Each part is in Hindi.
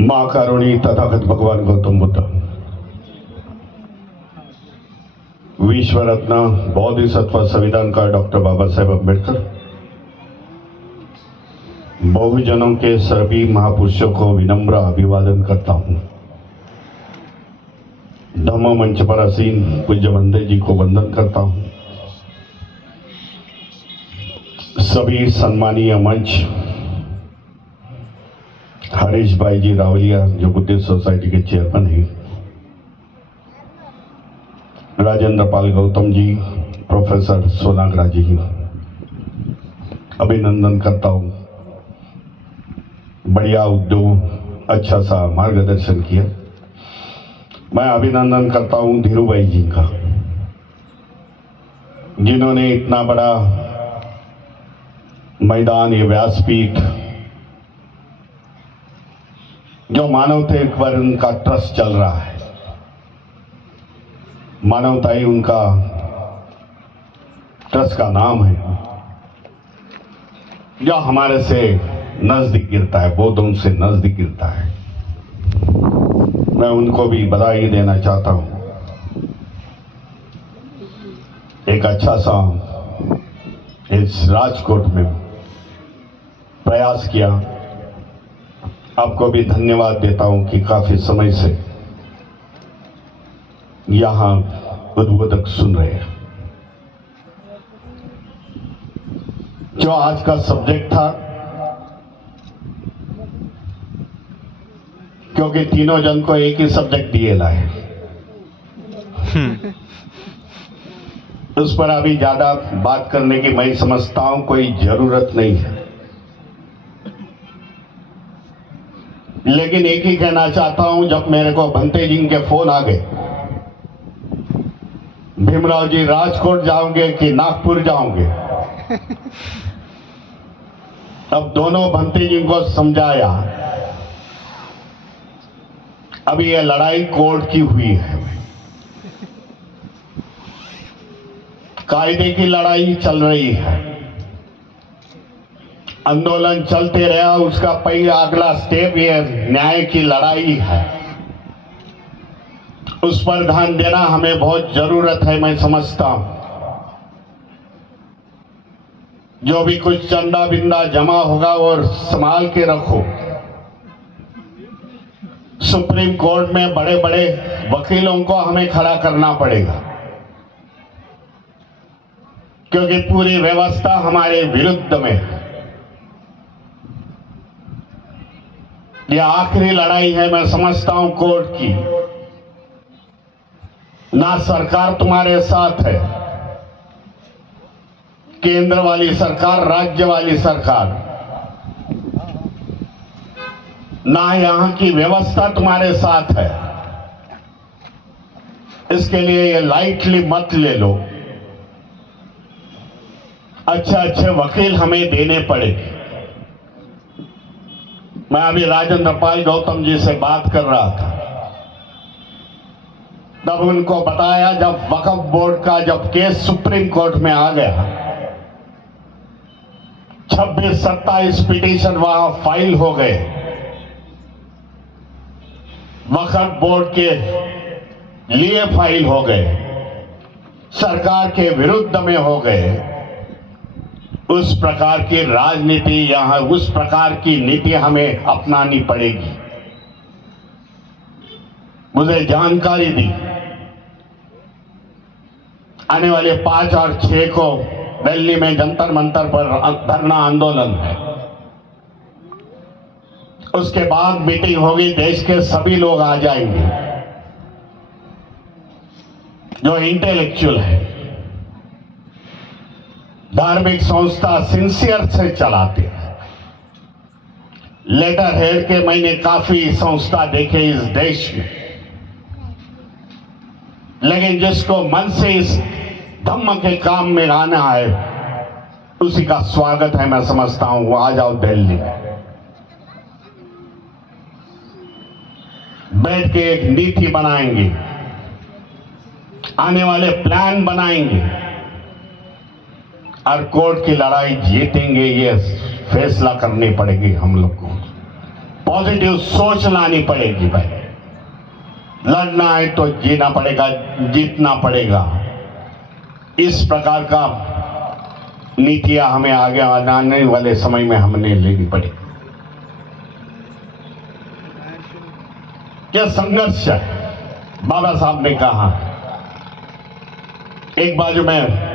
महाकारुणी तथागत भगवान गौतम बुद्ध, विश्व रत्न बौद्धिसत्व संविधानकार डॉक्टर बाबा साहेब अम्बेडकर, बहुजनों के सभी महापुरुषों को विनम्र अभिवादन करता हूं। धम्म मंच पर आसीन पूज्य बंदे जी को वंदन करता हूं। सभी सम्मानीय मंच, हरीश भाई जी रावलिया जो बुद्धिस्ट सोसाइटी के चेयरमैन हैं, राजेंद्र पाल गौतम जी, प्रोफेसर सोनाग्रा जी, अभिनंदन करता हूं। बढ़िया उद्योग, अच्छा सा मार्गदर्शन किया। मैं अभिनंदन करता हूं धीरू भाई जी का, जिन्होंने इतना बड़ा मैदान, ये व्यासपीठ, जो मानवता पर उनका ट्रस्ट चल रहा है, मानवता ही उनका ट्रस्ट का नाम है, जो हमारे से नजदीक गिरता है, बौद्धों से नजदीक गिरता है। मैं उनको भी बधाई देना चाहता हूं। एक अच्छा सा इस राजकोट में प्रयास किया। आपको भी धन्यवाद देता हूं कि काफी समय से यहां उद्बोधक सुन रहे हैं। जो आज का सब्जेक्ट था, क्योंकि तीनों जन को एक ही सब्जेक्ट दिए लाए, उस पर अभी ज्यादा बात करने की मैं समझता हूं कोई जरूरत नहीं है। लेकिन एक ही कहना चाहता हूं, जब मेरे को भंते जी के फोन आ गए, भीमराव जी राजकोट जाओगे कि नागपुर जाओगे, अब दोनों भंते जी को समझाया। अभी यह लड़ाई कोर्ट की हुई है, कायदे की लड़ाई चल रही है, आंदोलन चलते रहा। उसका पहला अगला स्टेप ये न्याय की लड़ाई है, उस पर ध्यान देना हमें बहुत जरूरत है। मैं समझता हूं जो भी कुछ चंदा बिंदा जमा होगा और संभाल के रखो। सुप्रीम कोर्ट में बड़े बड़े वकीलों को हमें खड़ा करना पड़ेगा, क्योंकि पूरी व्यवस्था हमारे विरुद्ध में है। यह आखिरी लड़ाई है, मैं समझता हूं कोर्ट की। ना सरकार तुम्हारे साथ है, केंद्र वाली सरकार, राज्य वाली सरकार, ना यहां की व्यवस्था तुम्हारे साथ है। इसके लिए ये लाइटली मत ले लो। अच्छे अच्छे वकील हमें देने पड़ेंगे। मैं अभी राजेंद्र पाल गौतम जी से बात कर रहा था, तब उनको बताया जब वक्फ बोर्ड का जब केस सुप्रीम कोर्ट में आ गया, 26-27 पिटीशन वहां फाइल हो गए, वक्फ बोर्ड के लिए फाइल हो गए, सरकार के विरुद्ध में हो गए। उस प्रकार की राजनीति यहां, उस प्रकार की नीति हमें अपनानी पड़ेगी। मुझे जानकारी दी, आने वाले 5 और 6 को दिल्ली में जंतर मंतर पर धरना आंदोलन है। उसके बाद मीटिंग होगी, देश के सभी लोग आ जाएंगे जो इंटेलेक्चुअल है, धार्मिक संस्था सिंसियर से चलाते हैं। लेटर हेड के मैंने काफी संस्था देखे इस देश में, लेकिन जिसको मन से इस धम्म के काम में आना है, उसी का स्वागत है। मैं समझता हूं वो आ जाओ दिल्ली, बैठ के एक नीति बनाएंगे, आने वाले प्लान बनाएंगे और कोर्ट की लड़ाई जीतेंगे। ये फैसला करनी पड़ेगी हम लोग को, पॉजिटिव सोच लानी पड़ेगी भाई। लड़ना है तो जीना पड़ेगा, जीतना पड़ेगा। इस प्रकार का नीतियां हमें आगे आने वाले समय में हमने लेनी पड़ेगी। क्या संघर्ष है, बाबा साहब ने कहा, एक बाजू में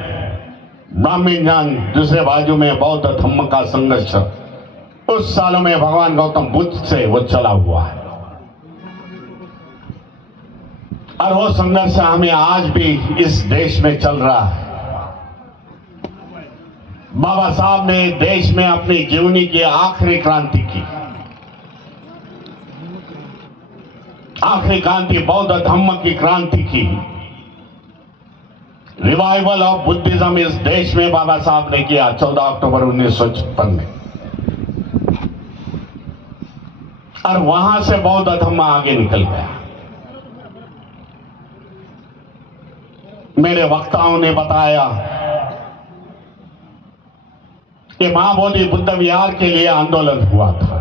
ब्राह्मण ज्ञान, दूसरे बाजू में बौद्ध धम्म का संघर्ष उस सालों में भगवान गौतम बुद्ध से वो चला हुआ है, और वो संघर्ष हमें आज भी इस देश में चल रहा है। बाबा साहब ने देश में अपनी जीवनी की आखिरी क्रांति की, आखिरी क्रांति बौद्ध धम्म की क्रांति की। रिवाइवल ऑफ बुद्धिज्म इस देश में बाबा साहब ने किया 14 अक्टूबर 1956 में, और वहां से बौद्ध धम्म आगे निकल गया। मेरे वक्ताओं ने बताया कि महाबोधि बुद्ध विहार के लिए आंदोलन हुआ था।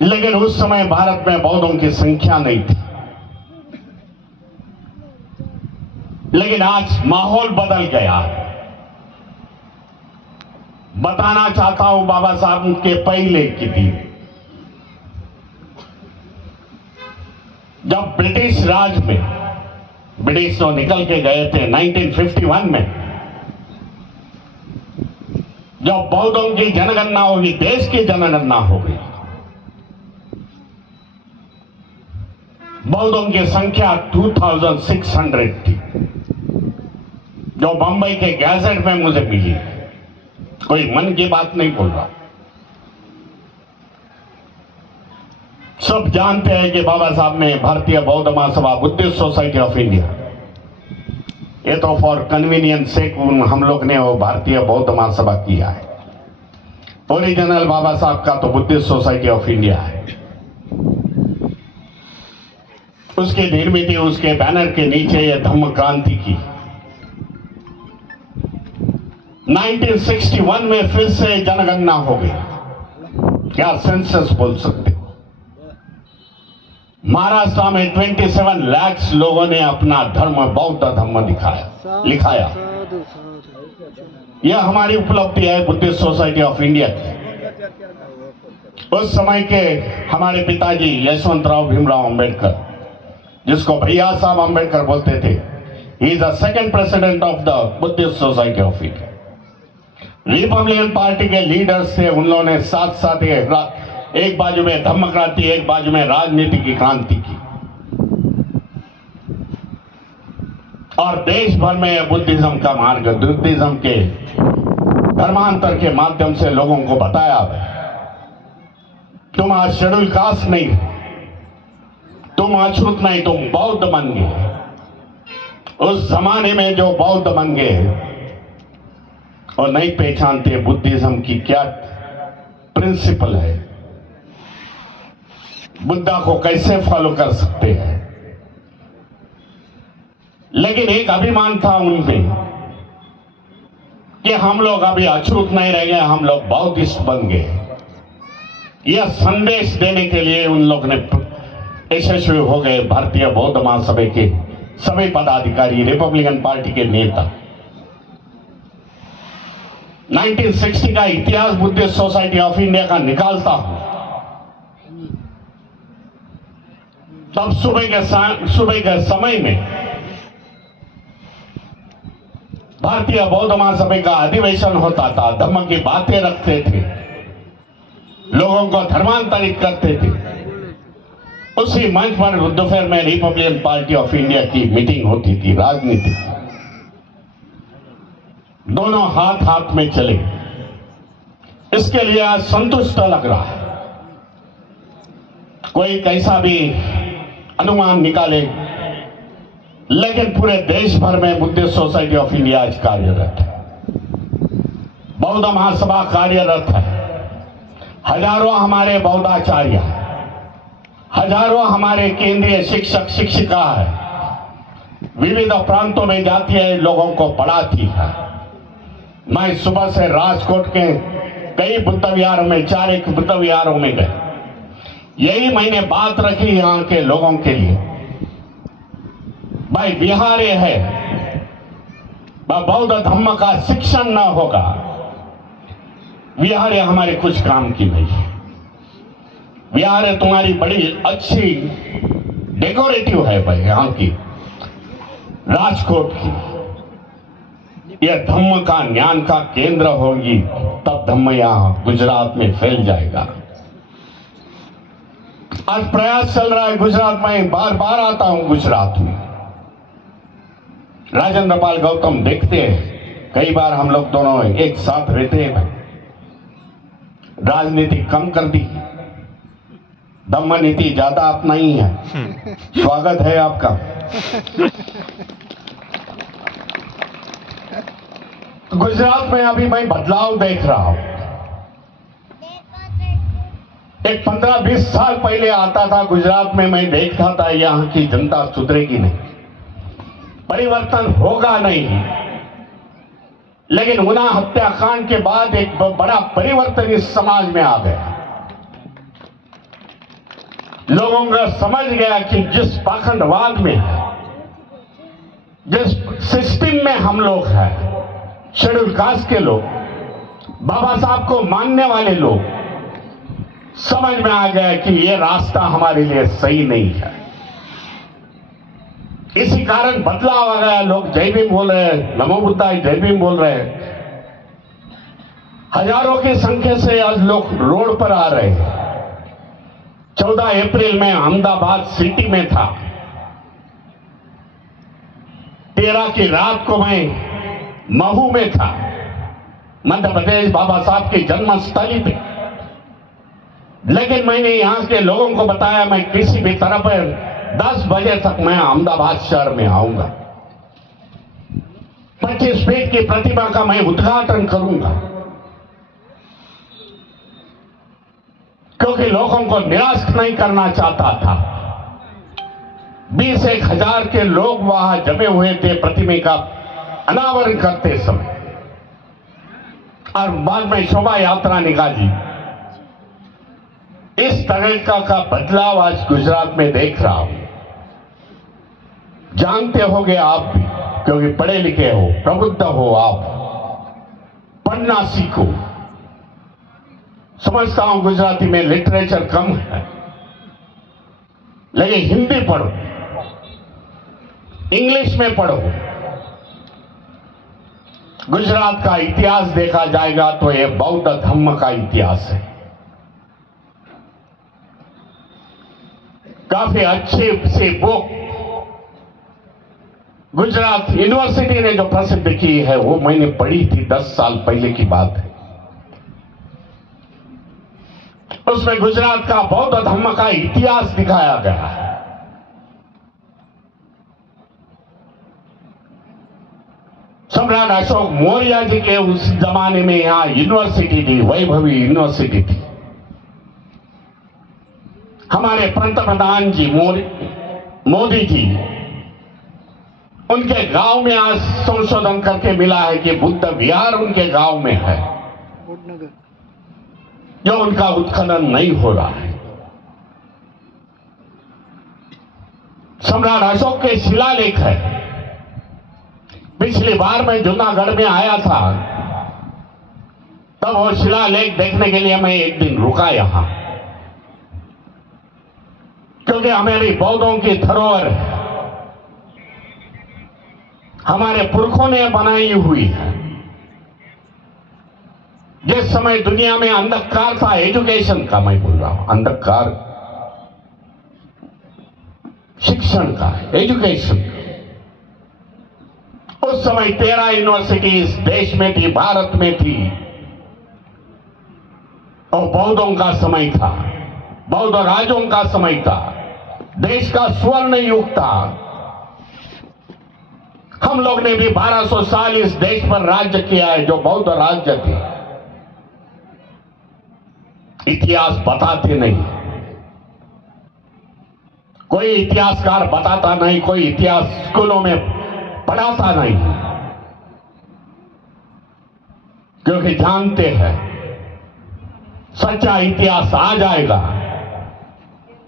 लेकिन उस समय भारत में बौद्धों की संख्या नहीं थी। लेकिन आज माहौल बदल गया। बताना चाहता हूं बाबा साहब के पहले की दिन, जब ब्रिटिश राज में ब्रिटिश तो निकल के गए थे 1951 में, जब बौद्धों की जनगणना होगी, देश की जनगणना होगी, बौद्धों की संख्या 2600 थी, जो बंबई के गैजेट में मुझे मिली। कोई मन की बात नहीं बोल रहा। सब जानते हैं कि बाबा साहब ने भारतीय बौद्ध महासभा, बुद्धिस्ट सोसाइटी ऑफ इंडिया, ये तो फॉर कन्वीनियंस से हम लोग ने वो भारतीय बौद्ध महासभा किया है। ओरिजिनल बाबा साहब का तो बुद्धिस्ट सोसाइटी ऑफ इंडिया है। उसकी निर्मित, उसके बैनर के नीचे ये धम्म क्रांति की। 1961 में फिर से जनगणना हो गई, क्या सेंसस बोल सकते हो। महाराष्ट्र में 27 लाख लोगों ने अपना धर्म बौद्ध धर्म लिखाया। यह हमारी उपलब्धि है बुद्धिस्ट सोसाइटी ऑफ इंडिया की। उस समय के हमारे पिताजी यशवंतराव भीमराव अंबेडकर, जिसको भैया साहब अंबेडकर बोलते थे, he is the second president of the Buddhist society of India. Republican party के लीडर्स थे, उन लोगों ने साथ साथ एक बाजू में धम्म क्रांति, एक बाजू में राजनीति की क्रांति की, और देश भर में बुद्धिज्म का मार्ग, बुद्धिज्म के धर्मांतर के माध्यम से लोगों को बताया, तुम आज शेड्यूल कास्ट नहीं, तुम अछूत नहीं, तुम बौद्ध बन गए। उस जमाने में जो बौद्ध बन गए और नहीं पहचानते बुद्धिज्म की क्या प्रिंसिपल है, बुद्धा को कैसे फॉलो कर सकते हैं। लेकिन एक अभिमान था उनमें कि हम लोग अभी अछूत नहीं रह गए, हम लोग बौद्धिस्ट बन गए। यह संदेश देने के लिए उन लोग ने यशस्वी हो गए। भारतीय बौद्ध महासभा के सभी पदाधिकारी, रिपब्लिकन पार्टी के नेता। 1960 का इतिहास बुद्धिस्ट सोसाइटी ऑफ इंडिया का निकालता हूं, तब सुबह के समय में भारतीय बौद्ध महासभा का अधिवेशन होता था, धम्म की बातें रखते थे, लोगों को धर्मांतरित करते थे। उसी मंच पर दोपहर में रिपब्लिकन पार्टी ऑफ इंडिया की मीटिंग होती थी, राजनीति। दोनों हाथ हाथ में चले। इसके लिए आज संतुष्ट लग रहा है। कोई कैसा भी अनुमान निकाले, लेकिन पूरे देश भर में बुद्धिस्ट सोसाइटी ऑफ इंडिया आज कार्यरत है, बौद्ध महासभा कार्यरत है। हजारों हमारे बौद्धाचार्य हैं, हजारों हमारे केंद्रीय शिक्षक शिक्षिका है, विविध प्रांतों में जाती है, लोगों को पढ़ाती है। मैं सुबह से राजकोट के कई बुद्ध विहारों में, 4 बुद्ध विहारों में गए। यही मैंने बात रखी यहां के लोगों के लिए। भाई विहार है, बौद्ध धर्म का शिक्षण न होगा, विहार हमारे कुछ काम की नहीं है। विहार तुम्हारी बड़ी अच्छी डेकोरेटिव है भाई, यहां की राजकोट की। यह धम्म का ज्ञान का केंद्र होगी, तब धम्म यहां गुजरात में फैल जाएगा। आज प्रयास चल रहा है गुजरात में, बार बार आता हूं गुजरात में। राजेंद्र पाल गौतम देखते हैं, कई बार हम लोग दोनों एक साथ रहते हैं। राजनीति कम कर दी, धम्म नीति ज्यादा अपनाई है। स्वागत है आपका। गुजरात में अभी मैं बदलाव देख रहा हूं। एक 15-20 साल पहले आता था गुजरात में, मैं देखता था यहां की जनता सुधरेगी नहीं, परिवर्तन होगा नहीं। लेकिन उन्नाव हत्याकांड के बाद एक बड़ा परिवर्तन इस समाज में आ गया। लोगों का समझ गया कि जिस पाखंडवाद में है, जिस सिस्टम में हम लोग हैं, शेड्यूल कास्ट के लोग, बाबा साहब को मानने वाले लोग, समझ में आ गया कि ये रास्ता हमारे लिए सही नहीं है। इसी कारण बदलाव आ गया। लोग जय भीम बोल रहे हैं, नमो बुद्धाय जय भीम बोल रहे हैं। हजारों की संख्या से आज लोग रोड पर आ रहे हैं। 14 अप्रैल में अहमदाबाद सिटी में था। 13 की रात को मैं महू में था, मध्य प्रदेश, बाबा साहब की जन्मस्थली पे। लेकिन मैंने यहां के लोगों को बताया, मैं किसी भी तरह पर 10 बजे तक मैं अहमदाबाद शहर में आऊंगा। 25 फीट की प्रतिमा का मैं उद्घाटन करूंगा, क्योंकि लोगों को निराश नहीं करना चाहता था। 20-1 हजार के लोग वहां जमे हुए थे प्रतिमा का अनावरण करते समय, और बाद में शोभा यात्रा निकाली। इस तरह का बदलाव आज गुजरात में देख रहा हूं। जानते होंगे आप भी, क्योंकि पढ़े लिखे हो, प्रबुद्ध हो आप, पढ़ना सीखो। समझता हूं गुजराती में लिटरेचर कम है, लेकिन हिंदी पढ़ो, इंग्लिश में पढ़ो। गुजरात का इतिहास देखा जाएगा तो यह बौद्ध धर्म का इतिहास है। काफी अच्छी सी बुक गुजरात यूनिवर्सिटी ने जो प्रसिद्ध की है, वो मैंने पढ़ी थी, 10 साल पहले की बात है। उसमें गुजरात का बौद्ध धर्म का इतिहास दिखाया गया है। सम्राट अशोक मौर्य जी के उस जमाने में यहां यूनिवर्सिटी थी, वैभवी यूनिवर्सिटी थी। हमारे पंतप्रधान जी मोदी जी, उनके गांव में आज संशोधन करके मिला है कि बुद्ध विहार उनके गांव में है, जो उनका उत्खनन नहीं हो रहा है। सम्राट अशोक के शिलालेख है। पिछली बार मैं जूनागढ़ में आया था, तब वो शिलालेख देखने के लिए मैं एक दिन रुका यहां, क्योंकि हमारी बौद्धों की धरोहर हमारे पुरखों ने बनाई हुई है। जिस समय दुनिया में अंधकार था, एजुकेशन का मैं बोल रहा हूं, अंधकार शिक्षण का, एजुकेशन। उस समय 13 यूनिवर्सिटी इस देश में थी, भारत में थी, और बौद्धों का समय था, बौद्ध राजों का समय था, देश का स्वर्ण युग था। हम लोग ने भी 1200 साल इस देश पर राज्य किया है, जो बौद्ध राज्य थे। इतिहास बताते नहीं। कोई इतिहासकार बताता नहीं, कोई इतिहास स्कूलों में पढ़ाता नहीं, क्योंकि जानते हैं सच्चा इतिहास आ जाएगा,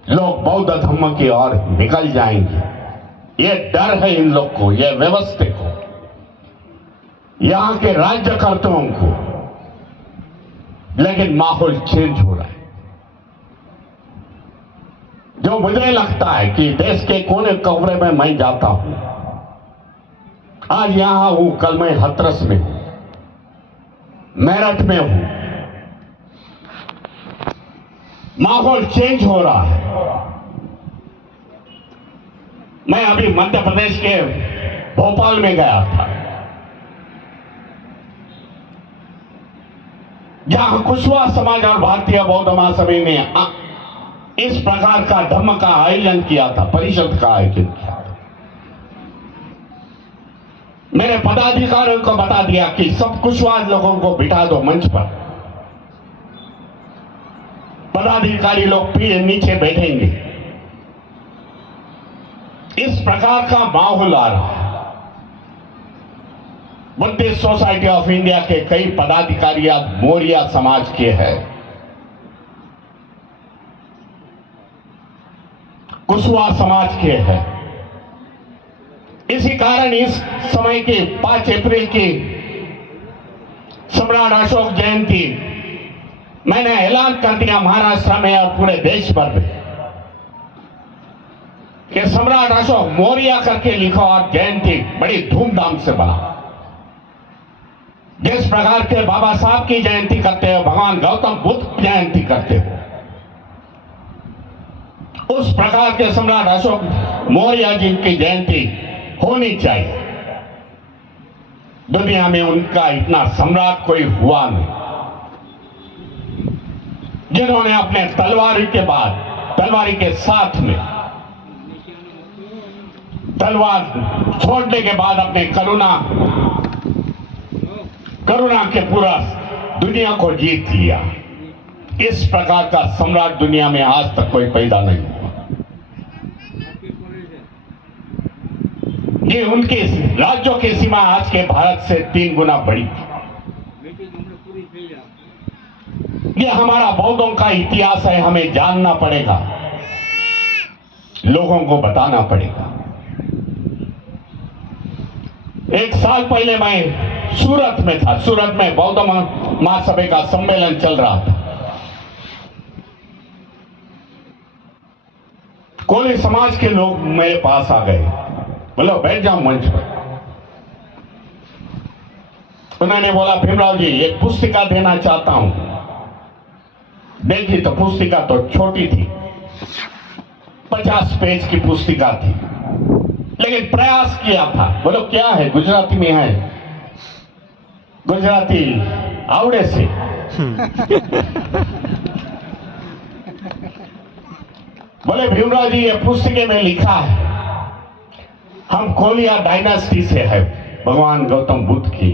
लोग बौद्ध धर्म की ओर निकल जाएंगे। ये डर है इन लोग को, ये व्यवस्था को, यहां के राज्यकर्ताओं को। लेकिन माहौल चेंज हो रहा है, जो मुझे लगता है कि देश के कोने कोने में मैं जाता हूं, आज यहां हूं, कल मैं हथरस में हूं, मेरठ में हूं, माहौल चेंज हो रहा है। मैं अभी मध्य प्रदेश के भोपाल में गया था, जहां कुशवाहा समाज और भारतीय बौद्ध महासभा ने इस प्रकार का धम्म का आयोजन किया था, परिषद का आयोजन किया था। मेरे पदाधिकारियों को बता दिया कि सब कुशवाहा लोगों को बिठा दो मंच पर, पदाधिकारी लोग पीछे नीचे बैठेंगे। इस प्रकार का माहौल आ रहा है। बुद्धिस्ट सोसाइटी ऑफ इंडिया के कई पदाधिकारी आज मौर्य समाज के हैं, कुशवाहा समाज के हैं। इसी कारण इस समय के 5 अप्रैल की सम्राट अशोक जयंती मैंने ऐलान कर दिया महाराष्ट्र में और पूरे देश भर में कि सम्राट अशोक मौर्य करके लिखो और जयंती बड़ी धूमधाम से बना। जिस प्रकार के बाबा साहब की जयंती करते हो, भगवान गौतम बुद्ध की जयंती करते हो, उस प्रकार के सम्राट अशोक मौर्य जी की जयंती होनी चाहिए। दुनिया में उनका इतना सम्राट कोई हुआ नहीं, जिन्होंने अपने तलवारी के साथ में तलवार छोड़ने के बाद अपने करुणा के पूरा दुनिया को जीत लिया। इस प्रकार का सम्राट दुनिया में आज तक कोई पैदा नहीं हुआ। ये उनके राज्यों की सीमा आज के भारत से 3 गुना बड़ी थी। ये हमारा बौद्धों का इतिहास है, हमें जानना पड़ेगा, लोगों को बताना पड़ेगा। 1 साल पहले मैं सूरत में था, सूरत में बौद्ध महासभा का सम्मेलन चल रहा था। कोली समाज के लोग मेरे पास आ गए, बोलो बैठ जाओ मंच पर। उन्होंने बोला भीमराव जी एक पुस्तिका देना चाहता हूं। देखी तो पुस्तिका तो छोटी थी, 50 पेज की पुस्तिका थी, लेकिन प्रयास किया था। बोलो क्या है? गुजराती में है, गुजराती आवड़े से। बोले भीमराव जी ये पुस्तके में लिखा है हम कोलिया डायनेस्टी से है, भगवान गौतम बुद्ध की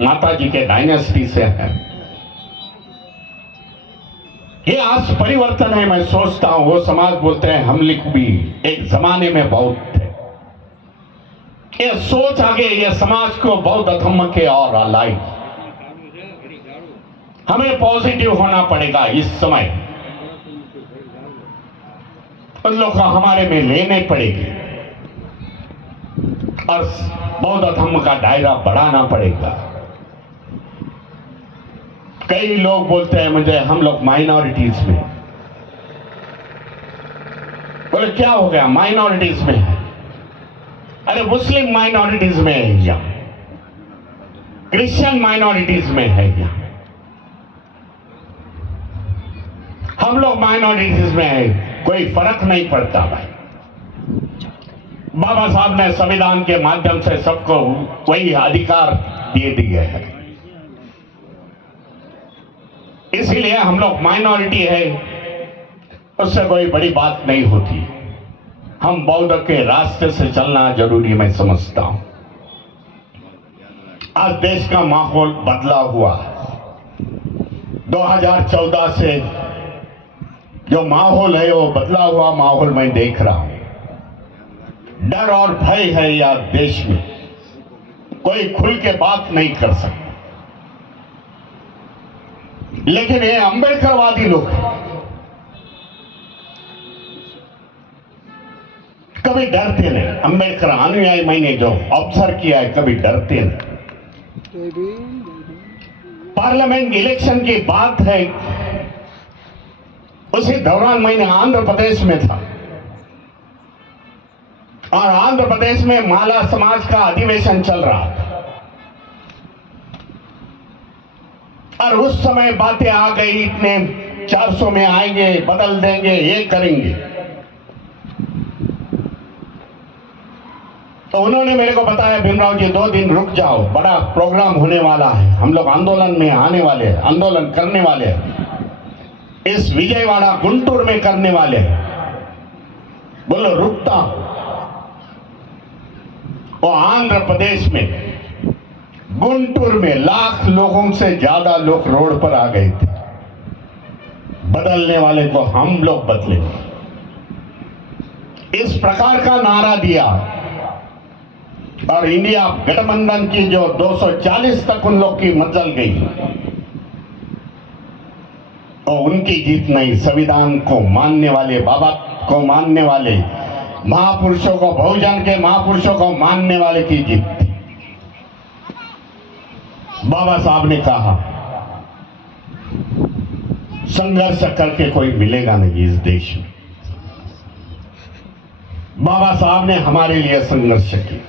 माता जी के डायनेस्टी से है। ये आज परिवर्तन है। मैं सोचता हूं वो समाज बोलते हैं हम लिख भी एक जमाने में बौद्ध थे। ये सोच आगे ये समाज को बौद्ध धर्म के और लाई। हमें पॉजिटिव होना पड़ेगा इस समय, उन लोग को हमारे में लेने पड़ेगी और बौद्ध धर्म का दायरा बढ़ाना पड़ेगा। कई लोग बोलते हैं मुझे हम लोग माइनॉरिटीज में। बोले क्या हो गया? माइनॉरिटीज में है। अरे मुस्लिम माइनॉरिटीज में है या क्रिश्चियन माइनॉरिटीज में है या हम लोग माइनॉरिटीज में है, कोई फर्क नहीं पड़ता भाई। बाबा साहब ने संविधान के माध्यम से सबको वही अधिकार दे दिए हैं, इसीलिए हम लोग माइनॉरिटी है, उससे कोई बड़ी बात नहीं होती। हम बौद्ध के रास्ते से चलना जरूरी मैं समझता हूं। आज देश का माहौल बदला हुआ है। 2014 से जो माहौल है वो बदला हुआ माहौल मैं देख रहा हूं। डर और भय है या देश में, कोई खुल के बात नहीं कर सकता। लेकिन ये अंबेडकरवादी लोग कभी डरते नहीं। अंबेडकर अनुयायी मैंने जो ऑब्जर्व किया है, कभी डरते नहीं। पार्लियामेंट इलेक्शन की बात है, उसी दौरान मैंने आंध्र प्रदेश में था और आंध्र प्रदेश में माला समाज का अधिवेशन चल रहा था और उस समय बातें आ गई, इतने 400 में आएंगे, बदल देंगे, ये करेंगे। तो उन्होंने मेरे को बताया, भीमराव जी 2 दिन रुक जाओ, बड़ा प्रोग्राम होने वाला है, हम लोग आंदोलन में आने वाले हैं, आंदोलन करने वाले हैं, इस विजयवाड़ा गुंटूर में करने वाले हैं। बोलो रुकता हूं। वो आंध्र प्रदेश में गुंटूर में लाख लोगों से ज्यादा लोग रोड पर आ गए थे। बदलने वाले को हम लोग बदले, इस प्रकार का नारा दिया और इंडिया गठबंधन की जो 240 तक उन लोग की मंजिल गई, और उनकी जीत नहीं, संविधान को मानने वाले, बाबा को मानने वाले, महापुरुषों को, बहुजन के महापुरुषों को मानने वाले की जीत थी। बाबा साहब ने कहा संघर्ष करके कोई मिलेगा नहीं इस देश में। बाबा साहब ने हमारे लिए संघर्ष किया,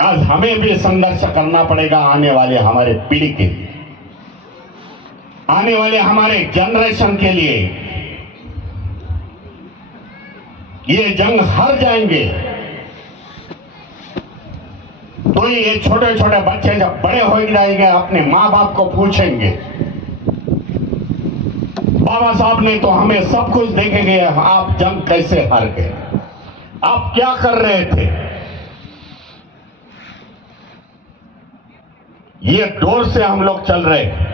आज हमें भी संघर्ष करना पड़ेगा आने वाले हमारे पीढ़ी के लिए, आने वाले हमारे जनरेशन के लिए। ये जंग हार जाएंगे तो ये छोटे छोटे बच्चे जब बड़े हो जाएंगे अपने माँ बाप को पूछेंगे, बाबा साहब ने तो हमें सब कुछ देखेंगे, आप जंग कैसे हार गए, आप क्या कर रहे थे। ये दौर से हम लोग चल रहे हैं।